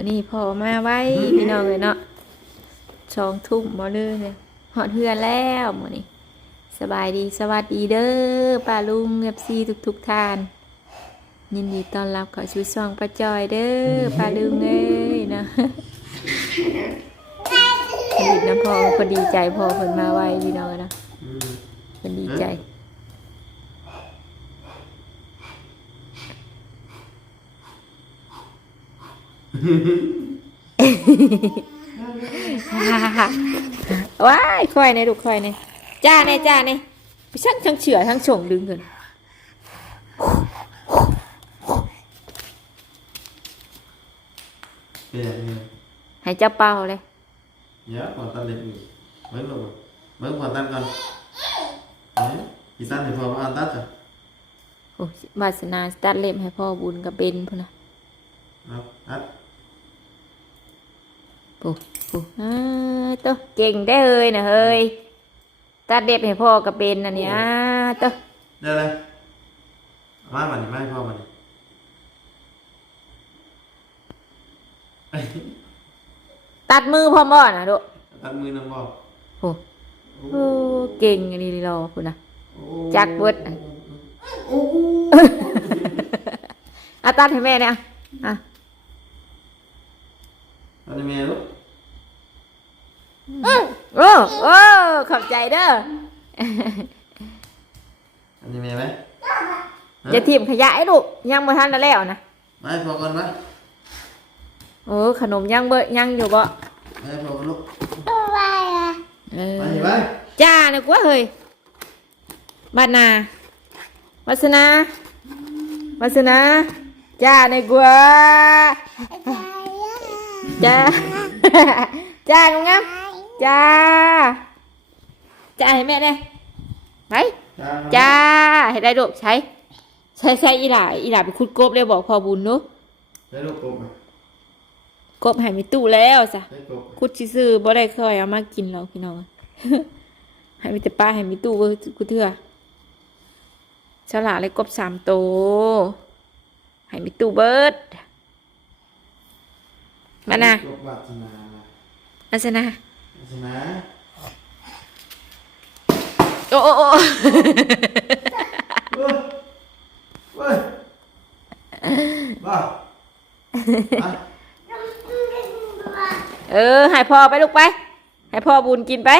วันนี้พอมาไว้พี่น้องเลยเนาะสองทุ่มมาเลยเนี่ยหอดเฮือนแล้วมื้อนี้ สบายดีสวัสดีเด้อป้าลุงเอฟซีทุกทุกๆท่าน ยินดีต้อนรับเขอชูซองป้าจอยเด้อป้าลุงเอ้ยเนาะผลิตน้ำพอพอดีใจพอเพิ่นมาไว้พี่น้องเนาะอืมเพิ่นดีใจ ว้ายค่อยในลูกค่อยในจ้าในจ้าในไปช่างทั้งเฉือทั้งฉงดึงเงินเป็นอย่างนี้ให้เจ้าเป่าเลยเดี๋ยวก่อนตัดเล็บอีกเบิ้งลงเบิ้งก่อนตัดก่อนเฮ้ยอีตัดให้พอมาอ่านตัดจ้ะโอ้วาสนาสตัดเล็บให้พ่อบุญกับเบนพุ่นนะเอา ตัดปุ๊ปุ๊อ้าตัวเก่งได้เฮ้ยนะเฮ้ยตัดเล็บให้พ่อกับเบนอันนี้อ้าตัวเดี๋ยวเลยเอามามันนี่มาให้พ่อมันนี่เอ้ยตัดมือพ่อม่อนะดูตัดมือน้ำบอกโอ้โอ้เก่งอันนี้รอคุณนะจักเบิดโอ้โหอาตัดให้แม่เนี่ยอะ อันนี้เมียลูกโอ้โอ้ขอบใจเด้ออันนี้เมียไหมจะทีมขยะไอ้ลูกยังบ่ทันได้แล้วนะมาให้พอก่อนไหมโอ้ขนมยังเบิยังอยู่บ่มาให้พอก่อนลูกเออมาเห็นไหมจ้าเนี่ยกว่าเฮ้ยบานนาวาสนาวาสนาจ้าเนี่ยกว่า จ้า จ้างงามจ้า จ้าให้แม่ได้ไปจ้าจ้าให้ได้ลูกใช้ใช้ใช้อีหล่าอีหล่าไปคุดกบเลยบอกพอบุญเนุได้ลูกกบไหมกบใหายมีตู้แล้วจ้ะได้กบคุดซื่อๆบ่ได้เคยเอามากินหรอกพี่น้องให้มีแต่ปลาให้มีตู้เว้ยกูเถื่อฉลาดเลยกบสามโตวให้มีตู้เบิด มานะกบวาสนาอาสนะวาสนาโอ้โอ้โอ้เว้ยเว้ยบ้าอะเออให้พ่อไปลูกไป ให้พ่อบุญกินไป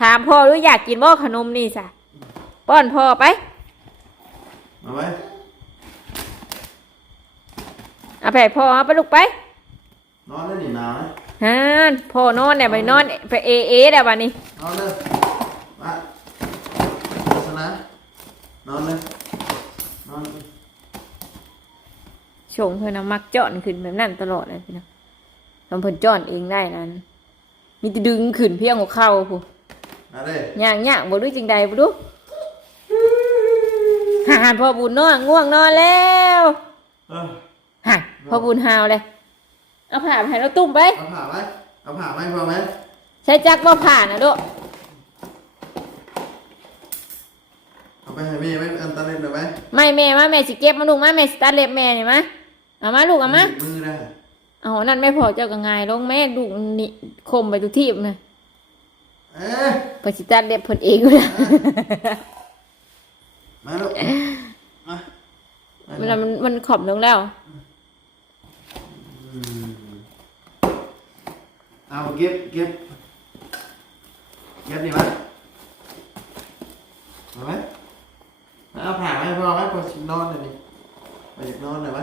ถามพ่อหรืออยากกินบ่ขนมนี่สะป้อนพ่อไป มาไว้เอาไปให้พ่อเอาไปลูกไป นอนได้หนิหนาวไหมฮะพ่อนอนเนี่ยไปนอนไปเอเอเดี๋ยววันนี้นอนเลยมาวาสนานอนเลยนอนเลยชงเพื่อนนะมักจอนขึ้นแบบนั้นตลอดเลยพี่น้องทำเพิ่นจอนเองได้นั้น มีแต่ดึงขึ้นเพียงหัวเข่าผู้มาเลยย่างย่างบ่รู้จริงใดบ่รู้หาพ่อบุญนอนง่วงนอนแล้วเออฮะพ่อบุญหาวเลย เอาผ่าไปให้เราตุ้มไป เอาผ่าไว้เอาผ่าไว้พอไหมใช้จักรบ่ผ่านะโดเอาไปให้แม่ไว้อันตรายเลยไหมไม่แม่มาแม่สิเก็บมาลูกมาแม่สิตัดเล็บแม่นี่มาเอามาลูกเอามามือได้เอาอันนั่นไม่พอเจ้าก็ง่ายลงแม่ลูกนี่คมไปทุกที่นะเอ๊ะไปสิตัดเล็บเพิ่นเองอยู่นะมาลูกมาเวลามันมันขอบลงแล้ว อืมเอาเก็บเก็บเก็บดีไหมเอาไหมเอาผ่าไหมพอไหมพอชินอนเลยดิไปอยากนอนเลยไหม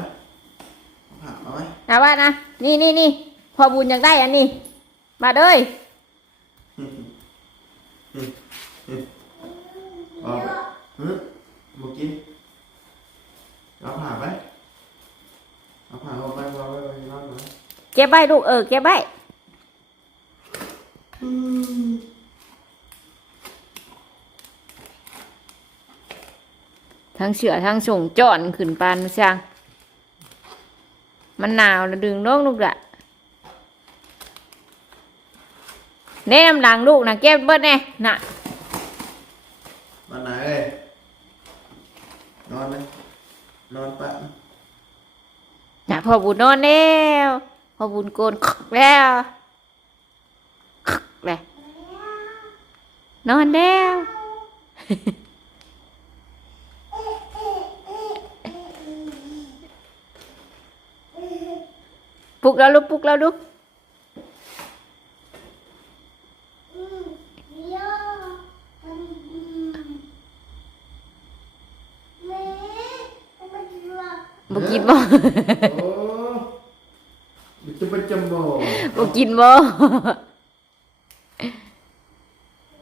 เอาผ่าเอาไหมนะว่านะ นี่นี่นี่พอบุญอยากได้อันนี้ มาเด้ยเอาฮึบอกกินเอาผ่าไหมเอาผ่าเอาไปเอาไปเอาไปนอน เลยเก็บไว้ลูกเออเก็บไว้ทั้งเสือทั้งส่งจอนขึ้นปานช่างมันหนาวแล้วดึงน้องลูกละแนมหลังลูกนะเก็บเบิดแน่น่ะมาไหนเอ้ยนอนเลยนอนปะน่ะพอบุญนอนแล้วพ ออบุญโกนแล้วเลยนอนแล้วปลุกแล้วลูกปลุกแล้วลูกบ่กินบ่โอ้มันจะเป็นจำบ่ บ่ กินบ่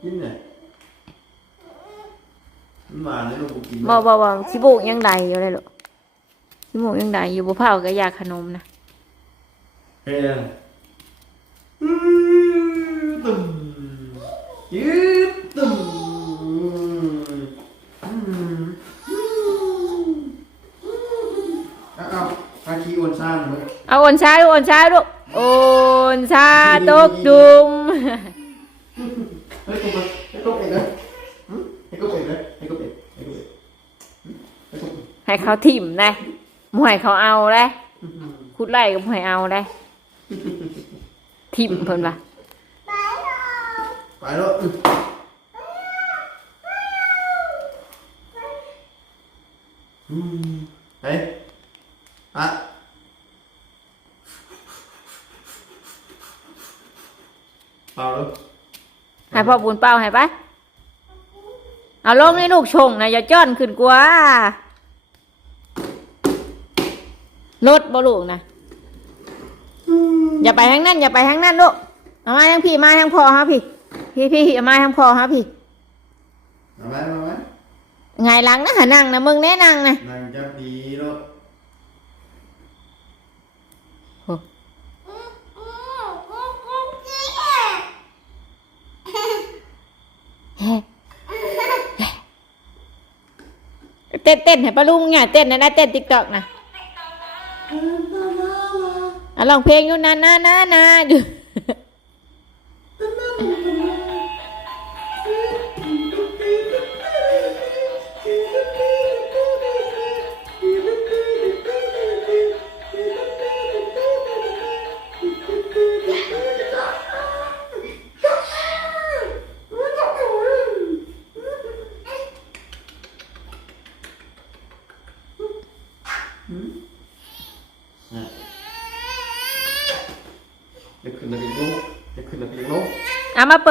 กินเนี่ยมันหวานเลยลูกบ่กินบ่บ่บ่สิบุกยังใดอยู่เลยลูกสิบุกยังใดอยู่บ่เผาก็อยากขนมนะเฮ้ยอื้อตุ่มยืดตุ่มอืมเอาเอาพาขี้อ้วนซ่านเลยเอาโอนช้าดูโอนช้าดู โอนชาตกดุมเฮ้ยกบให้กเอกเลยหึให้กเอกเลยให้กเอกให้กเอกหึให้กบเอกให้เขาถิ่มได้มวยเขาเอาได้คุดไล่กับมวยเอาได้ถิ่มเพิ่นว่าไปแล้วอื้ออืมเฮ้ยอะ เอาแล้วให้พ่อบุญเป้าให้ไปเอาลงนี่ลูกชงนะอย่าจ้อนขึ้นกว่ารถบ่ลูกนะอย่าไปทางนั้นอย่าไปทางนั้นลูกเอามาทางพี่มาทางพ่อฮะพี่ พี่พี่เอามาทางพ่อฮะพี่เอาไหมเอาไหมไงหลังนะหานั่งนะมึงแน่นั่งนะนั่งจับดีแล้ว เต้นเต้นให้ป้าลุงเนี่ยเต้นนะนะเต้นติ๊กตอกนะอะลองเพลงอยู่นะนะนะนะอยู่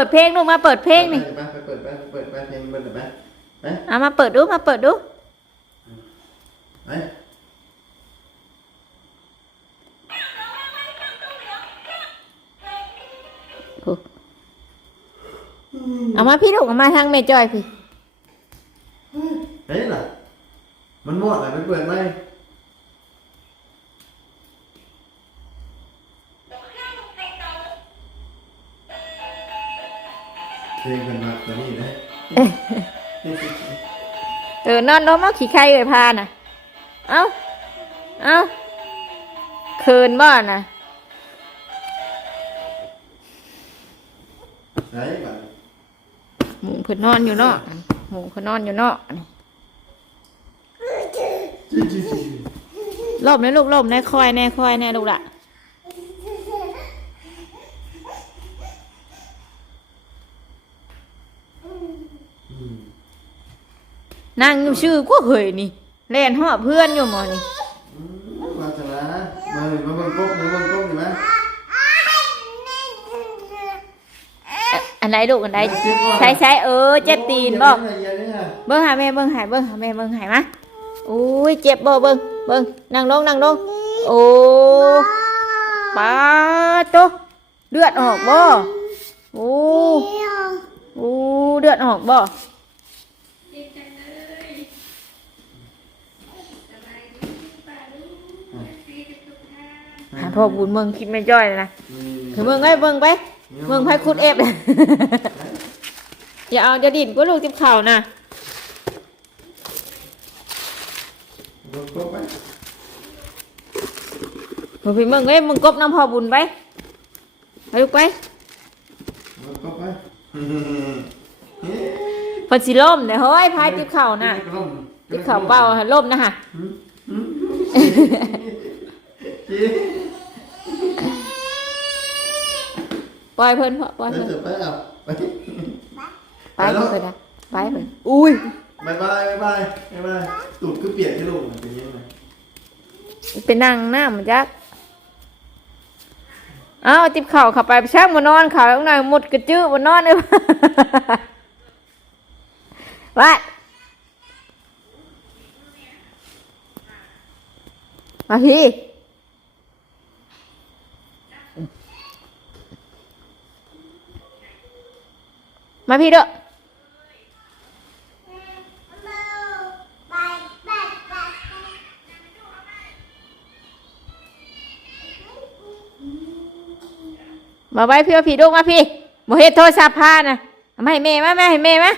ปิดเพลงลูกมาเปิดเพลงนี่ไปไปเปิดไปเปิดไปเพลงเปิดไปไปเอามาเปิดดูมาเปิดดูไปโอ้เอามาพี่ลูกเอามาทางเมจอยพี่ เฮ้ยล่ะมันหมดอะไปเปิดไหม เพลงกันมาตัวนี้นะเออนอนล้มเอาขี้ไข่เลยพาน่ะ เอาเอาคืนบ่น่ะไหนก่อนหมูเพิ่นนอนอยู่เนาะหมูเพิ่นนอนอยู่เนาะจี้จี้จี้ลบนะลูกลบแน่คอยแน่คอยแน่ลูกละ นั่งอยู่ชื่อก็เหยนี่เล่นหอบเพื่อนอยู่หมอนี่มาชนะมาเลยมาเบิ่งก๊กมาเบิ่งก๊กเห็นไหมอะอันไหนลูกอันไหนใช้ใช้เออเจ็บตีนบ่อย่าเนี่ยเบิ้งหาแม่เบิ้งหายเบิ้งหาแม่เบิ้งหายมะอุ้ยเจ็บบ่เบิ้งเบิ้งนั่งลงนั่งลงโอ้ปาโตเลือดออกบ่โอ้โอ้เลือดออกบ่ หาพ่อบุญเมืองคิดไม่ย่อยเลยนะถือเมืองไว้เบิ้งไปเมืองไพ่คุดเอฟอย่าเอาจะดิ่นก็ลูกจิบเข่านะเบิ่งก๊กไหมมึงไปมึงเอ้ยมึงกบน้ำพอบุญไปไปลูกไปเบิ่งก๊กไหมเพิ่นสิล่มเนี่ยเฮ้ยพายติบเข่าน่ะติบเข่าเป่าให้ล่มนะฮะ จี้ปล่อยเพิ่นพ่อปล่อยไปเพิ่นเถอะไปเอาไปไปเพิ่นนะไปเพิ่นอุ้ยบายบายบายบายบายบายตูดคือเปียกที่ลูกมันเป็นยังไงไปนั่งหน้ามันจักอ้าวติบเข่าเข้าไปช่างมานอนเข่าแล้วหน่อยหมดกระจื้อมานอนเลยว่ามาพี่ มาพี่เด้อมาไว้พี่ว่าพี่ลูกมาพี่โมเฮ็ดโทรศัพท์พานะเอามาให้แม่มาแม่ให้แม่มา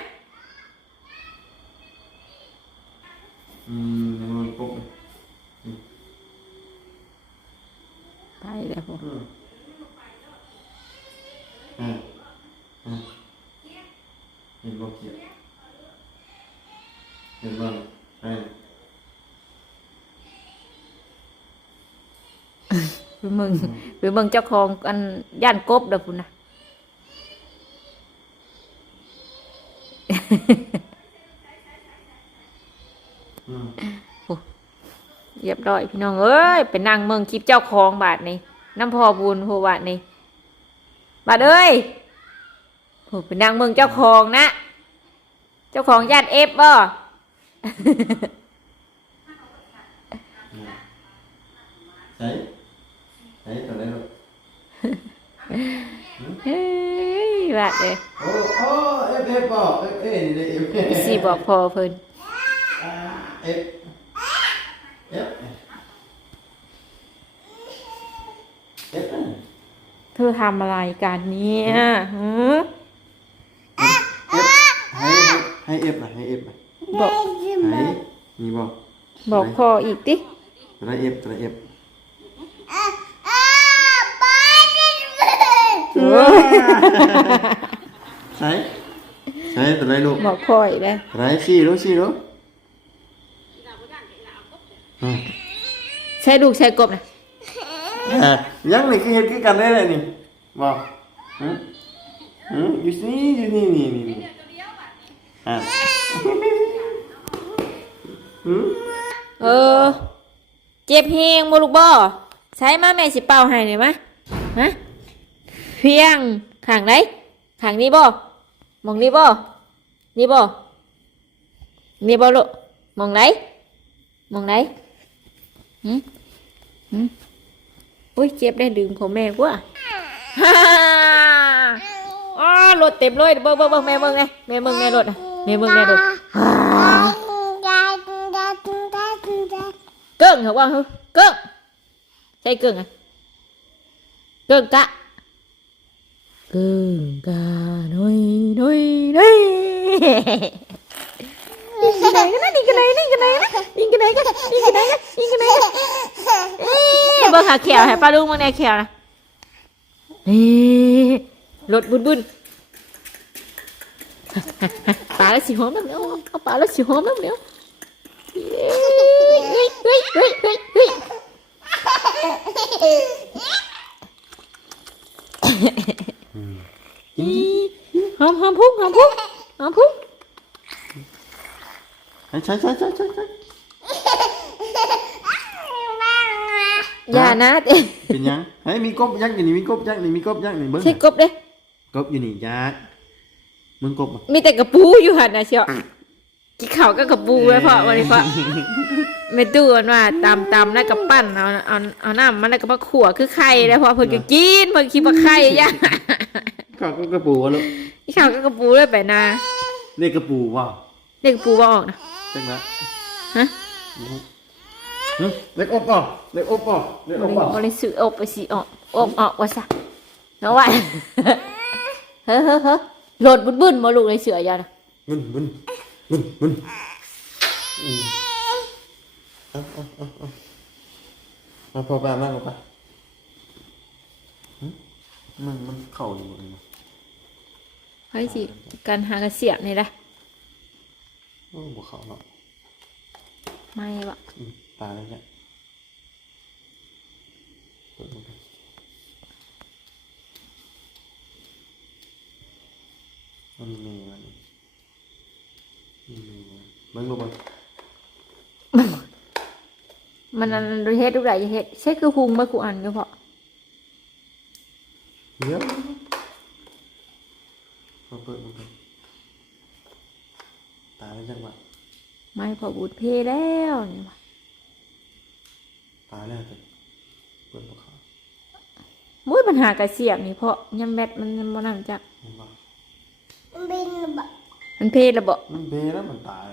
อืมมันปุ๊บ ไปแล้วพ่อ อืมอืมอืมเห็น บ่เกียดเห็นบ่เออไปมึงไปเบิ่งเจ้าของอันย่านกบเด้อพุ่นนะอืมเรียบร้อยพี่น้องเอ้ยไปนั่งเมืองคลิปเจ้าของบาทนี่น้ำพอบุญโหบาทนี่บาทเอ้ยโหไปนั่งเมืองเจ้าของนะ เจ้าของญาติเอฟบ่ใส่ใส่ตัวไหนลูกเฮ้ยบาทเลยโอ้โอ้เอฟเอฟบอกเอฟเอนี่เลยเอฟเอฟสี่บอกพอเพิ่นเอฟเอฟเอฟเธอทำอะไรกันเนี่ยหือให้ ให้เอฟหน่อยให้เอฟหน่อยบอกให้มีบอกบอกพออีกดิตัวไหนเอฟตัวไหนเอฟโอ้ยใส่ใส่ตัวไหนลูกบอกพออีกแล้วตัวไหนสี่ลูกสี่ลูกอืมใช่ลูกใช่กบนะอะยังนี่คือเห็ดคือกันได้เลยนี่บอกหืมหืมอยู่นี่อยู่นี่นี่นี่นี่ อะหืมเออ เจ็บเฮงบ่ลูกบ่ใช้มาแม่สิเป่าให้หน่อยมะฮะเพียงข้างไหนข้างนี้บ่มองนี้บ่นี่บ่นี่บ่ลูกมองไหนมองไหนหืมหืมอุ้ยเจ็บได้ดื่มของแม่กว่าฮ่าอ๋อรถเต็มเลยเบิ่งเบิ่งเบิ่งแม่เบิ่งไงแม่เบิ่งในรถน่ะ แม่เบิ่งในรถฮ่าเกิ้งเหรอว่าเฮ้ยเกิ้งใช่เกิ้งอะเกิ้งกะเกิ้งกะน้อยน้อยน้อยนี่กันไหนกันนะนี่กันไหนนี่กันไหนนะนี่กันไหนกันนี่กันไหนกันนี่กันไหนกันเอ๊ะเบิ่งหาแขวให้ป้าลุงมึงแน่แขวนะนี่รถบุญบุญ ปลาแล้วสีหอมแบบนี้เอาปลาแล้วสีหอมแบบนี้เฮ้ยเฮ้ยเฮ้ยเฮ้ยเฮ้ยอีหอ มหอมพุ่งหอมพุ่งหอมพุ่งใช่ใช่ใช่ใช่ใช่อย่านะเด้เป็นยังเฮ้ยมีกบยักษ์อยู่นี่มีกบยักษ์นี่มีกบยักษ์นี่เบิ้งใช่กบเด้กบอยู่นี่ยักษ์มึงกบอะมีแต่กระปูอยู่หันนะเชียวกินข้าวก็กระปูไว้เพราะวันนี้เพราะไม่ตู้มันว่าตำตำแล้วก็ปั้นเอาเอาเอาน้ำมันแล้วก็มาขั่วคือไข่แล้วพอเพิ่นก็กินเพิ่นคิดว่าไข่ย่าข้าวก็กระปูวะลูกกินข้าวก็กระปูเลยไปนานี่กระปูว่ะเด็กระปูบ่ออกนะจังนะฮะหึเล็กอบป่ะเล็กอบป่ะเล็กอบป่ะบริสุทธิ์อบไปสิออกอบออกว่าซะน้องว่าเฮ้อเฮ้อเฮ้อ โหลดบุญบุญมาลูกในเสือยานะมึนมึนมึนมึนอืมเอาเอาเอาเอามาพอไปมาพอไปหึมันมันเข่าอยู่หมดเลยนะเฮ้ยสิการหากระเสียบนี่ละโอ้บ่เข่าเนาะไม่บะอืมตายแล้วเนี่ยเปิดมันกัน มันมีมันนี่มีเบิ่งดูเบิ่งมันอันเฮ็ดทุกอย่างเฮ็ดเช็คคือพุงบ่กูอันก็พอเดี๋ยวมาเปิดมันก่อนตาเป็นจังหวะไม่พอบูดเพแล้วนี่ว่ะตายแล้วแต่เปิดบ่เข้ามุ้ยปัญหากระเสียบนี่เพราะยำแบตมันบ่นั่นจักเห็นบ่บินบะ มันเพแล้วบ่มันเบแล้วมันตาย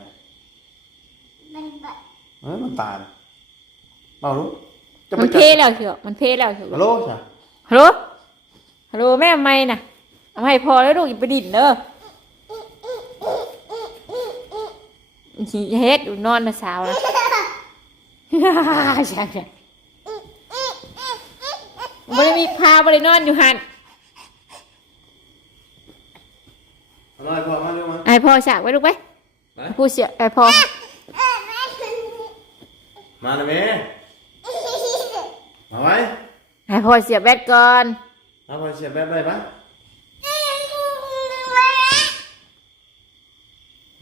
บินบะเอ้ยมันตายเลยเปล่ารู้จะมันไปเพแล้วเชียวมันเพแล้วเชียวฮัลโหลจ้ะฮัลโหลฮัลโหลแม่ไม่น่ะเอาให้พอแล้วลูกอย่าไปดิ่นเด้อสิเฮ็ดอยู่นอนนะสาวนะใช่ใช่บ่ได้มีพาบ่ได้นอนอยู่หั่นฮัลโหลไอ้พ่อมาเร็วมา ไอ้พ่อฉากไว้ลูกไปไปพูดเสียไอ้พ่อมาเลยแม่มาไว้ไอ้พ่อเสียบแบตก่อนเอาไปเสียบแบบได้ปะ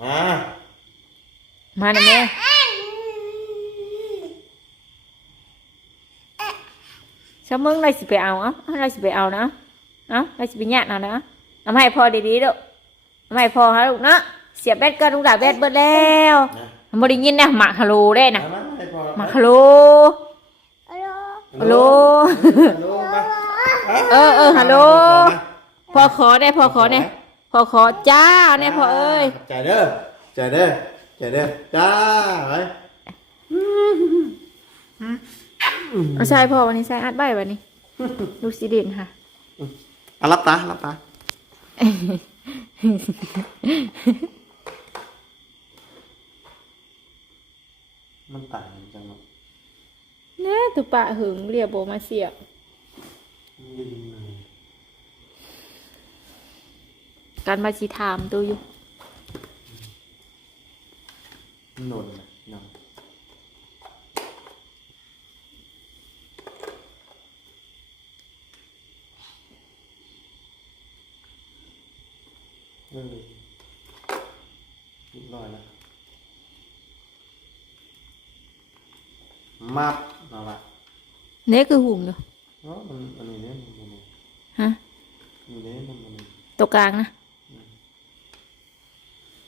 มามาหน่อยแม่ชาวมึงเราสิไปเอาเอ้าเอาเราสิไปเอานะเอ้าเราสิไปญาติเอานะเอามาให้พ่อดีๆลูกเอามาให้พ่อฮะลูกเนาะเสียบแบตก่อนลูกด่าแบตเบิดแล้วนะมันบ่ได้ยินนะหมักฮัลโหลได้นะมามาให้พ่อหมักฮัลโหลฮัลโหลฮัลโหลฮัลโหลมาเออเออฮัลโหลมาพ่อขอได้พ่อขอได้พ่อขอจ้าเนี่ยพ่อเอ้ยใจเด้อใจเด้อใจเด้อจ้าไปเอาใช่พ่อวันนี้ใส่อัดใบวันนี้ลูกสิเด่นค่ะอะรับตารับตา มันต่างกันจังเนาะเนี่ยตุปะหึงเรียบโบมาเสียบยินเลยการมาชีถามตัวอยู่นนนะนนเออเรียบร้อยแล้วมับเอาละ เนี่ยคือหุ่งอยู่เนาะมันอันนี้เนี่ยมันมันฮะมันเนี่ยมันมันตัวกลางนะ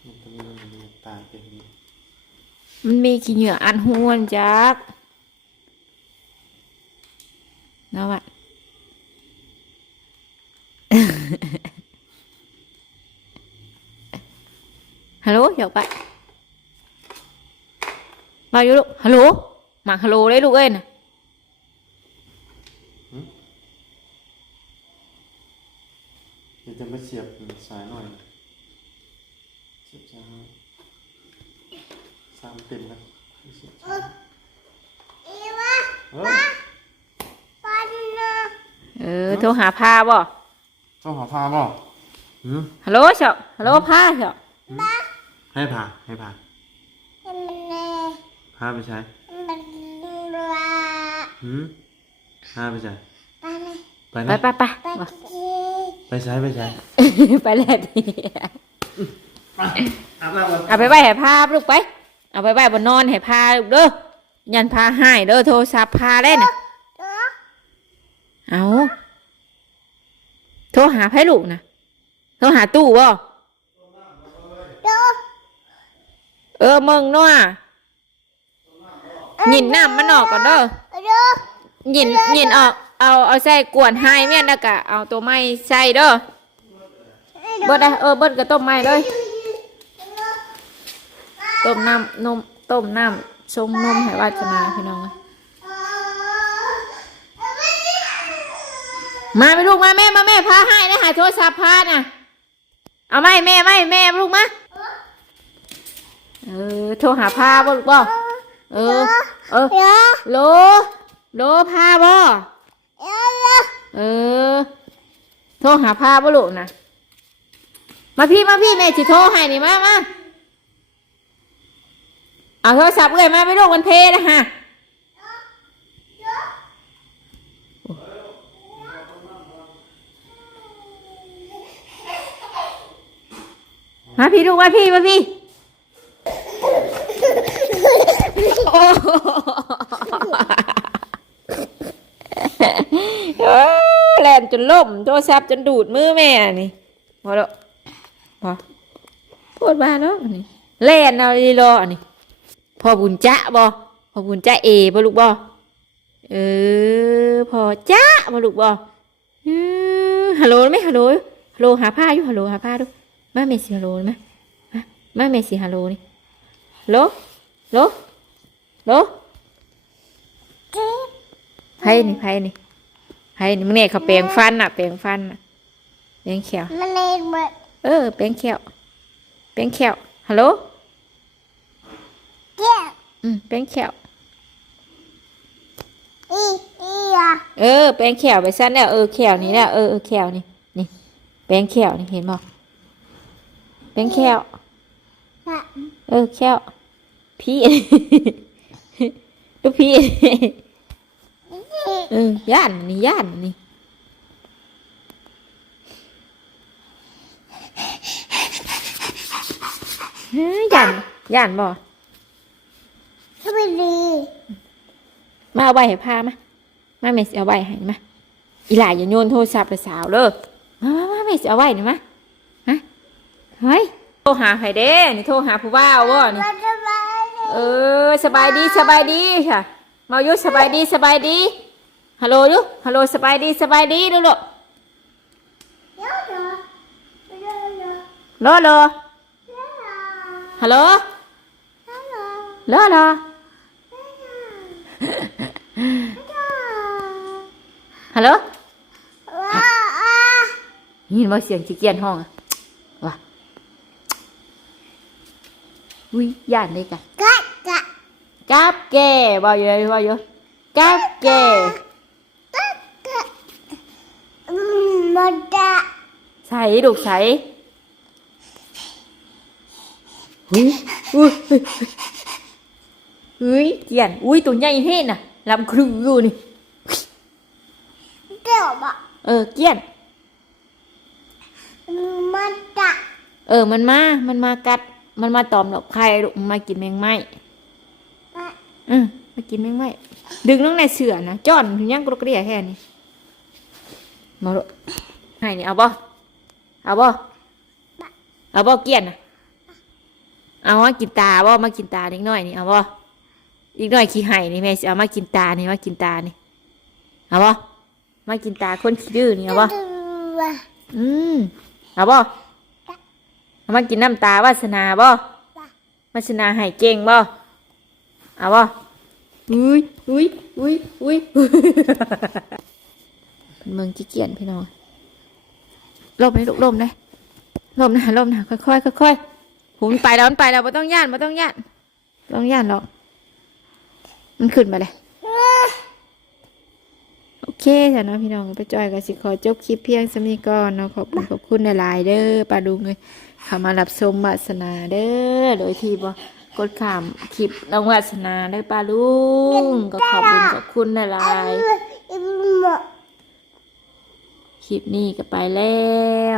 มันตัวนี้มันมันตาเต็มนี้มันมีขี้เหงื่ออันห้วนจักเนาะวะฮัลโหลเดี๋ยวไปมาอยู่ลูกฮัลโหลมาฮัลโหลได้ลูกเอ้ยนะ เดี๋ยวจะ มาเสียบสายหน่อย เสียบสายหน่อยสามเต็มแล้วเสียบสายอีวะเออปันนะเออโทรหาพาบ่เจ้าหอพาบ่หืมฮัลโหลเฉาฮัลโหลพาเฉาให้พาให้พามันเน่พาไปใช้มันรัวหืมพาไปใช้ปันไปไปนะไปไปปันว่ะจี ไปใช้ไปใช้ไปแล้วทีอาบน้ำก่อนเอาไปไว้ให้พาลูกไป เอาไปไว้บนนอนให้พาลูกเด้อยันพาหายเด้อโทรศัพท์พาได้น่ะตัวเอาโทรหาไพ่ลูกนะโทรหาตู้บ่ตัวเออมึงเนาะหยินน้ำมันออกก่อนเด้อตัวหยินหยินออก เอาเอาใส่กวนให้แม่นแล้วก็เอาตัวไม้ใส่เด้อเบิดได้เออเบิดก็ต้มไม้เลยต้มน้ำนมต้มน้ำชงนมให้วาสนาพี่น้องเอ้ยมาไปลูกมาแม่มาแม่พาให้นะหาโทรศัพท์พาน่ะเอาไหมแม่ไหมแม่ลูกมาเออโทรหาพาบ่ลูกบ่เออเออเดี๋ยวโลโลพาบ่เดี๋ยว เออ โทรหาพาบ่ลูกนะมาพี่มาพี่แม่สิโทรให้นี่มามาเอาโทรศัพท์เลยมาไปลูกมันเพนะฮะมาพี่ลูกมาพี่มาพี่โอ้ แลนจนล่มโทรศัพท์จนดูดมือแม่นี่พอแล้วพอพูดมาแล้วนี่แล่นเอาดีรออันนี้พอบุญจะบอพอบุญจะเอบ่ลูกบอเออพอจ้าบ่ลูกบอเออฮัลโหลไหมฮัลโหลฮัลโหลหาผ้าอยู่ฮัลโหลหาผ้าดูมาเมสซี่ฮัลโหลไหมมามาเมสซี่ฮัลโหลนี่ฮัลโหลฮัลโหลฮัลโหลจิ๊บไพ่นี่ไพ่นี่ ไพ่นี่มึงเนี่ยเขาแปลงฟันน่ะแปลงฟันน่ะแปลงเขียวมันเลยหมดเออแปลงเขียวแปลงเขียวฮัลโหลเจ็บอืมแปลงเขียวอีอีอะเออแปลงเขียวไปสั้นแล้วเออเขียวนี่แล้วเออเออเขียวนี่นี่แปลงเขียวนี่เห็นบ่แปลงเขียวน่ะเออเขียวพี่ ลูกพี่ เออย่านนี่ย่านนี่เฮ้ยย่านย่านบ่สวัสดีมาเอาใบให้พามามาเมสเอาใบให้มาอีหลายอย่าโยนโทรศัพท์ไปสาวเด้อมามามาเมสเอาใบหน่อยมาฮะเฮ้ยโทรหาไผเด้นี่โทรหาผู้บ่าวบ่นี่มันจะมาเลยเออสบายดีสบายดีค่ะมาอยู่สบายดีสบายดี ฮัลโหลอยู่ฮัลโหลสบายดีสบายดีดูลูกเดี๋ยวเดี๋ยวเดี๋ยวเดี๋ยวรอรอเดี๋ยวฮัลโหลเดี๋ยวรอรอฮัลโหลว้าอะยินว่าเสียงขี้เกียจห้องอะว่ะอุ้ยย่านเลยกันกัดกัดจับแกบ่อยู่เลยบ่อยู่จับแกกัดกัดอื มมันจะใส่ลูกใส่อุ้ยอุ้ยอุ้ยอุ้ยเกียนอุ้ยตัวใหญ่เท่น่ะลำครึอยู่นี่เดี๋ยวบอกเออเกียนมันจะเออมันมา มันมากัด มันมาตอมดอกไข่ลูกมันมากินแมงไม้อะอืมมากินแมงไม้ดึงลงในเสือนะจ้อนถึงยังกระเกรียแค่นี้ มาลูกให้นี่เอาบ่เอาบ่เอาบ่เกียนนะเอามากินตาบ่มากินตาเล็กน้อยนี่เอาบ่อีกหน่อยขี้ไห่นี่แม่สิเอามากินตานี่มากินตานี่เอาบ่มากินตาคนขี้ดื้อนี่เอาบ่อืมเอาบ่เอามากินน้ำตาวาสนาบ่วาสนาให้เก่งบ่เอาบ่อุ้ยอุ้ยอุ้ยอุ้ย เป็นเมืองขี้เกียจพี่น้องลมเลยลูกลมเลยลมนะลมนะค่อยๆค่อยๆผมนไปแล้วมันไปแล้วไม่ต้องย่านไม่ต้องย่านต้องย่านหรอกมันขึ้นมาเลยโอเคจ้ะเนาะพี่น้องไปจอยกับสิขอจบคลิปเพียงสมีก่อนเนาะขอบคุณขอบคุณหลายๆเด้อปลาดุงเลยเข้ามารับชมวาสนาเด้อโดยที่บ่กดขามคลิปน้องวาสนาเด้ปลาลุงก็ขอบคุณขอบคุณหลายๆ ลิปนี้ก็ไปแล้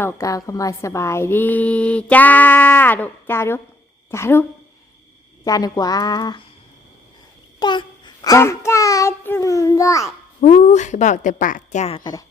วกล่าวคำว่าสบายดี จ้าดูจ้าดูจ้าดูจ้าดีกว่าจะจ้ะจะจุ่มด้วยอู้ยเบาแต่ปากจ้าก็ได้